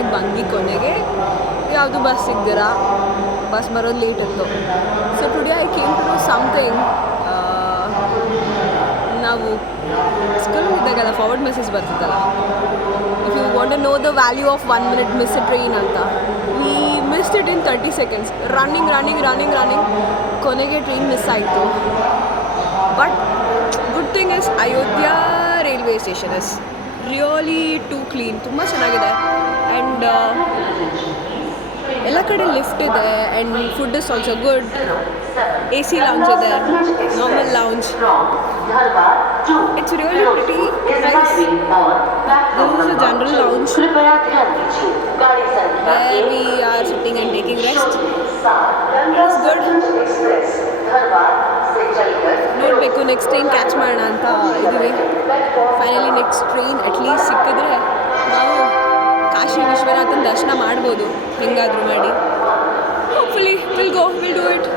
ಮನೆಗೆ ಬಂದ್ವಿ. ಕೊನೆಗೆ ಯಾವುದು ಬಸ್ ಸಿಗ್ದಿರಾ, ಬಸ್ ಬರೋದು ಲೇಟ್ ಇತ್ತು. So today I came to do something. ನಾವು ಸ್ಕೂಲಲ್ಲಿ ಇದ್ದಾಗಲ್ಲ ಫಾರ್ವರ್ಡ್ ಮೆಸೇಜ್ ಬರ್ತಿತ್ತಲ್ಲ, if you want to know the value of 1 minute miss a train ಅಂತ. We missed it in 30 seconds. Running ಕೊನೆಗೆ ಟ್ರೈನ್ ಮಿಸ್ ಆಯಿತು. But good thing is Ayodhya railway station is really to clean, ತುಂಬ ಚೆನ್ನಾಗಿದೆ. And ಎಲ್ಲ ಕಡೆ lift ಇದೆ. And food is also good. AC lounge ಇದೆ, normal lounge. It's really pretty nice. This is a general lounge where we are sitting and taking rest. It's good. ನೋಡಬೇಕು next train catch ಮಾಡೋಣ ಅಂತ ಇದ್ದೀವಿ. Finally next train at least ಸಿಕ್ಕಿದ್ರೆ ನಾವು ಕಾಶಿ ವಿಶ್ವನಾಥನ ದರ್ಶನ ಮಾಡ್ಬೋದು ಹೆಂಗಾದರೂ ಮಾಡಿ. Hopefully will do it.